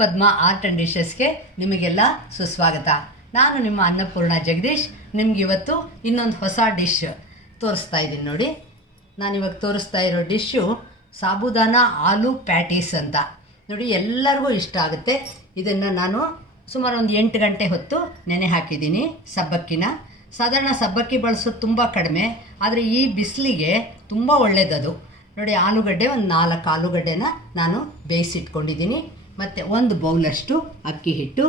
ಅನ್ನಪದ್ಮ art and ಡಿಶಸ್ಗೆ ನಿಮಗೆಲ್ಲ ಸುಸ್ವಾಗತ. ನಾನು ನಿಮ್ಮ ಅನ್ನಪೂರ್ಣ ಜಗದೀಶ್, ನಿಮ್ಗೆ ಇವತ್ತು ಇನ್ನೊಂದು ಹೊಸ ಡಿಶ್ ತೋರಿಸ್ತಾ ಇದ್ದೀನಿ ನೋಡಿ. ನಾನಿವಾಗ ತೋರಿಸ್ತಾ ಇರೋ ಡಿಶ್ಶು ಸಾಬುದಾನ ಆಲೂ ಪ್ಯಾಟೀಸ್ ಅಂತ. ನೋಡಿ, ಎಲ್ಲರಿಗೂ ಇಷ್ಟ ಆಗುತ್ತೆ. ಇದನ್ನು ನಾನು ಸುಮಾರು ಒಂದು ಎಂಟು ಗಂಟೆ ಹೊತ್ತು ನೆನೆ ಹಾಕಿದ್ದೀನಿ ಸಬ್ಬಕ್ಕಿನ. ಸಾಧಾರಣ ಸಬ್ಬಕ್ಕಿ ಬಳಸೋದು ತುಂಬ ಕಡಿಮೆ, ಆದರೆ ಈ ಬಿಸಿಲಿಗೆ ತುಂಬ ಒಳ್ಳೆಯದದು ನೋಡಿ, ಆಲೂಗಡ್ಡೆ ಒಂದು ನಾಲ್ಕು ಆಲೂಗಡ್ಡೆನ ನಾನು ಬೇಯಿಸಿಟ್ಕೊಂಡಿದ್ದೀನಿ. ಮತ್ತು ಒಂದು ಬೌಲಷ್ಟು ಅಕ್ಕಿ ಹಿಟ್ಟು,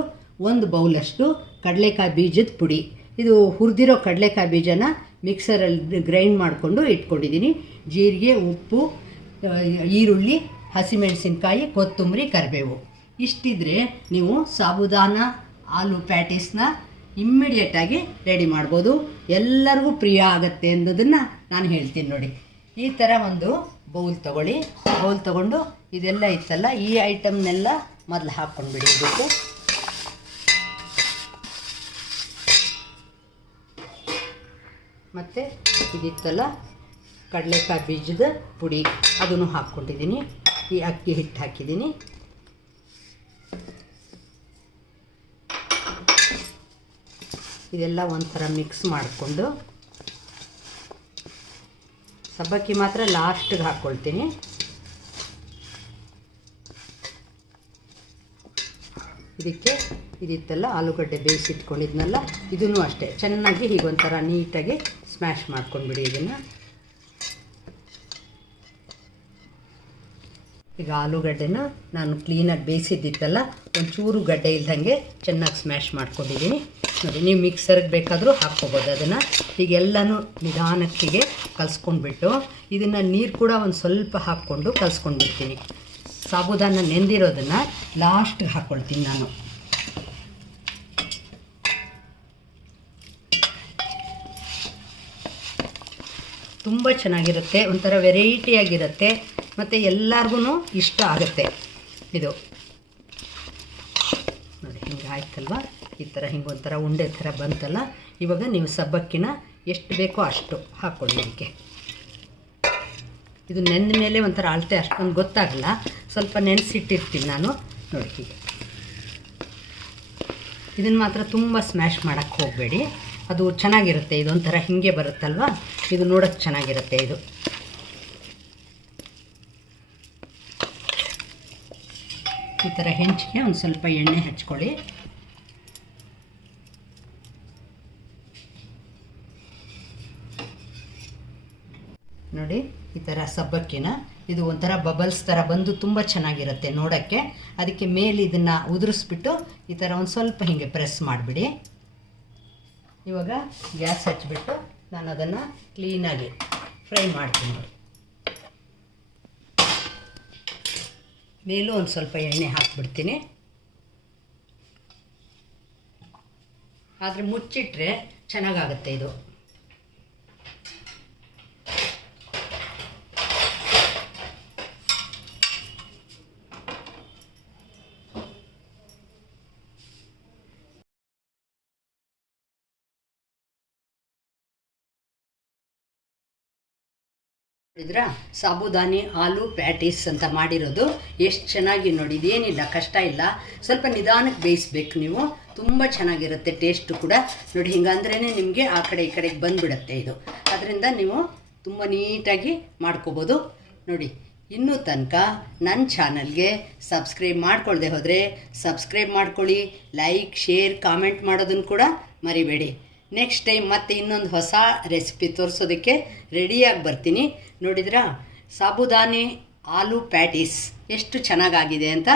ಒಂದು ಬೌಲಷ್ಟು ಕಡಲೆಕಾಯಿ ಬೀಜದ ಪುಡಿ. ಇದು ಹುರಿದಿರೋ ಕಡಲೆಕಾಯಿ ಬೀಜನ ಮಿಕ್ಸರಲ್ಲಿ ಗ್ರೈಂಡ್ ಮಾಡಿಕೊಂಡು ಇಟ್ಕೊಂಡಿದ್ದೀನಿ. ಜೀರಿಗೆ, ಉಪ್ಪು ಈರುಳ್ಳಿ, ಹಸಿಮೆಣಸಿನ್ಕಾಯಿ, ಕೊತ್ತಂಬರಿ, ಕರಿಬೇವು. ಇಷ್ಟಿದ್ರೆ ನೀವು ಸಾಬುದಾನ, ಆಲೂ ಪ್ಯಾಟೀಸ್ನ ಇಮ್ಮಿಡಿಯೇಟಾಗಿ ರೆಡಿ ಮಾಡ್ಬೋದು. ಎಲ್ಲರಿಗೂ ಪ್ರಿಯ ಆಗುತ್ತೆ ಅನ್ನೋದನ್ನು ನಾನು ಹೇಳ್ತೀನಿ ನೋಡಿ. ಈ ಥರ ಒಂದು ಬೌಲ್ ತಗೊಳ್ಳಿ. ಬೌಲ್ ತಗೊಂಡು ಇದೆಲ್ಲ ಇತ್ತಲ್ಲ, ಈ ಐಟಮ್ನೆಲ್ಲ ಮೊದಲು ಹಾಕ್ಕೊಂಡು ಬಿಡಬೇಕು. ಮತ್ತು ಇದಿತ್ತಲ್ಲ, ಕಡಲೆಕಾಯಿ ಬೀಜದ ಪುಡಿ. ಅದನ್ನು ಹಾಕ್ಕೊಂಡಿದ್ದೀನಿ. ಈ ಅಕ್ಕಿ ಹಿಟ್ಟು ಹಾಕಿದ್ದೀನಿ. ಇದೆಲ್ಲ ಒಂಥರ ಮಿಕ್ಸ್ ಮಾಡಿಕೊಂಡು. ಸಬ್ಬಕ್ಕಿ ಮಾತ್ರ ಲಾಸ್ಟಿಗೆ ಹಾಕ್ಕೊಳ್ತೀನಿ ಇದಕ್ಕೆ ಇದಿತ್ತಲ್ಲ ಆಲೂಗಡ್ಡೆ ಬೇಯಿಸಿಟ್ಕೊಂಡಿದ್ನಲ್ಲ ಇದನ್ನು ಅಷ್ಟೇ. ಚೆನ್ನಾಗಿ ಹೀಗೊಂಥರ ನೀಟಾಗಿ ಸ್ಮ್ಯಾಶ್ ಮಾಡ್ಕೊಂಡ್ಬಿಡಿ ಇದನ್ನು. ಈಗ ಆಲೂಗಡ್ಡೆನ ನಾನು ಕ್ಲೀನಾಗಿ ಬೇಯಿಸಿದ್ದಿತ್ತಲ್ಲ, ಒಂಚೂರು ಗಡ್ಡೆ ಇಲ್ದಂಗೆ ಚೆನ್ನಾಗಿ ಸ್ಮ್ಯಾಶ್ ಮಾಡ್ಕೊಂಡಿದ್ದೀನಿ. ನೋಡಿ, ನೀವು ಮಿಕ್ಸರ್ಗೆ ಬೇಕಾದರೂ ಹಾಕ್ಕೋಬೋದು ಅದನ್ನು. ಹೀಗೆಲ್ಲನೂ ನಿಧಾನಕ್ಕಿಗೆ ಕಲಿಸ್ಕೊಂಡ್ಬಿಟ್ಟು, ಇದನ್ನು ನೀರು ಕೂಡ ಒಂದು ಸ್ವಲ್ಪ ಹಾಕ್ಕೊಂಡು ಕಲಿಸ್ಕೊಂಡ್ಬಿಡ್ತೀನಿ. ಸಾಬುದಾನ ನೆಂದಿರೋದನ್ನು ಲಾಸ್ಟ್ ಹಾಕ್ಕೊಳ್ತೀನಿ ನಾನು. ತುಂಬ ಚೆನ್ನಾಗಿರುತ್ತೆ, ಒಂಥರ ವೆರೈಟಿಯಾಗಿರುತ್ತೆ ಮತ್ತು ಎಲ್ಲರಿಗೂ ಇಷ್ಟ ಆಗುತ್ತೆ. ಇದು. ನೋಡಿ, ಹಿಂಗೆ ಆಯ್ತಲ್ವ? ಈ ಥರ ಹಿಂಗೆ ಒಂಥರ ಉಂಡೆ ಥರ ಬಂತಲ್ಲ, ಇವಾಗ ನೀವು ಸಬ್ಬಕ್ಕಿನ ಎಷ್ಟು ಬೇಕೋ ಅಷ್ಟು ಹಾಕ್ಕೊಳ್ಳಿ ಇದಕ್ಕೆ. ಇದು ನೆಂದ ಮೇಲೆ ಒಂಥರ ಅಳತೆ ಅಷ್ಟೊಂದು ಗೊತ್ತಾಗಲ್ಲ. ಸ್ವಲ್ಪ ನೆನೆಸಿಟ್ಟಿರ್ತೀನಿ ನಾನು. ನೋಡಿ ಹೀಗೆ. ಇದನ್ನು ಮಾತ್ರ ತುಂಬ ಸ್ಮ್ಯಾಶ್ ಮಾಡೋಕ್ಕೆ ಹೋಗಬೇಡಿ. ಅದು ಚೆನ್ನಾಗಿರುತ್ತೆ ಇದೊಂಥರ ಹಿಂಗೆ ಬರುತ್ತಲ್ವ? ಇದು ನೋಡೋಕ್ಕೆ ಚೆನ್ನಾಗಿರುತ್ತೆ ಇದು. ಈ ಥರ ಹೆಂಚಿಗೆ ಒಂದು ಸ್ವಲ್ಪ ಎಣ್ಣೆ ಹಚ್ಕೊಳ್ಳಿ. ನೋಡಿ, ಈ ಥರ ಸಬ್ಬಕ್ಕಿನ, ಇದು ಒಂಥರ ಬಬಲ್ಸ್ ಥರ ಬಂದು ತುಂಬ ಚೆನ್ನಾಗಿರುತ್ತೆ ನೋಡೋಕ್ಕೆ. ಅದಕ್ಕೆ ಮೇಲೆ ಇದನ್ನು ಉದುರಿಸ್ಬಿಟ್ಟು ಈ ಥರ ಒಂದು ಸ್ವಲ್ಪ ಹೀಗೆ ಪ್ರೆಸ್ ಮಾಡಿಬಿಡಿ. ಇವಾಗ ಗ್ಯಾಸ್ ಹಚ್ಚಿಬಿಟ್ಟು ನಾನು ಅದನ್ನು ಕ್ಲೀನಾಗಿ ಫ್ರೈ ಮಾಡ್ತೀನಿ ಮೇಲೂ ಒಂದು ಸ್ವಲ್ಪ ಎಣ್ಣೆ ಹಾಕ್ಬಿಡ್ತೀನಿ. ಆದರೆ ಮುಚ್ಚಿಟ್ರೆ ಚೆನ್ನಾಗಾಗುತ್ತೆ ಇದು. ನೋಡಿದ್ರಾ ಸಾಬುದಾನಿ ಆಲೂ ಪ್ಯಾಟೀಸ್ ಅಂತ ಮಾಡಿರೋದು. ಎಷ್ಟು ಚೆನ್ನಾಗಿ ನೋಡಿ, ಇದೇನಿಲ್ಲ, ಕಷ್ಟ ಇಲ್ಲ. ಸ್ವಲ್ಪ ನಿಧಾನಕ್ಕೆ ಬೇಯಿಸ್ಬೇಕು ನೀವು. ತುಂಬ ಚೆನ್ನಾಗಿರುತ್ತೆ ಟೇಸ್ಟು ಕೂಡ. ನೋಡಿ ಹಿಂಗಂದ್ರೇ ನಿಮಗೆ ಆ ಕಡೆ ಈ ಕಡೆಗೆ ಬಂದುಬಿಡುತ್ತೆ ಇದು. ಅದರಿಂದ ನೀವು ತುಂಬ ನೀಟಾಗಿ ಮಾಡ್ಕೋಬೋದು. ನೋಡಿ, ಇನ್ನೂ ತನಕ ನನ್ನ ಚಾನಲ್ಗೆ ಸಬ್ಸ್ಕ್ರೈಬ್ ಮಾಡ್ಕೊಳ್ದೆ ಹೋದರೆ ಸಬ್ಸ್ಕ್ರೈಬ್ ಮಾಡ್ಕೊಳ್ಳಿ. ಲೈಕ್, ಶೇರ್, ಕಾಮೆಂಟ್ ಮಾಡೋದನ್ನು ಕೂಡ ಮರಿಬೇಡಿ. ನೆಕ್ಸ್ಟ್ ಟೈಮ್ ಮತ್ತೆ ಇನ್ನೊಂದು ಹೊಸ ರೆಸಿಪಿ ತೋರಿಸೋದಕ್ಕೆ ರೆಡಿಯಾಗಿ ಬರ್ತೀನಿ. ನೋಡಿದ್ರಾ? ಸಾಬುದಾನಿ ಆಲೂ ಪ್ಯಾಟೀಸ್. ಎಷ್ಟು ಚೆನ್ನಾಗಾಗಿದೆ ಅಂತ?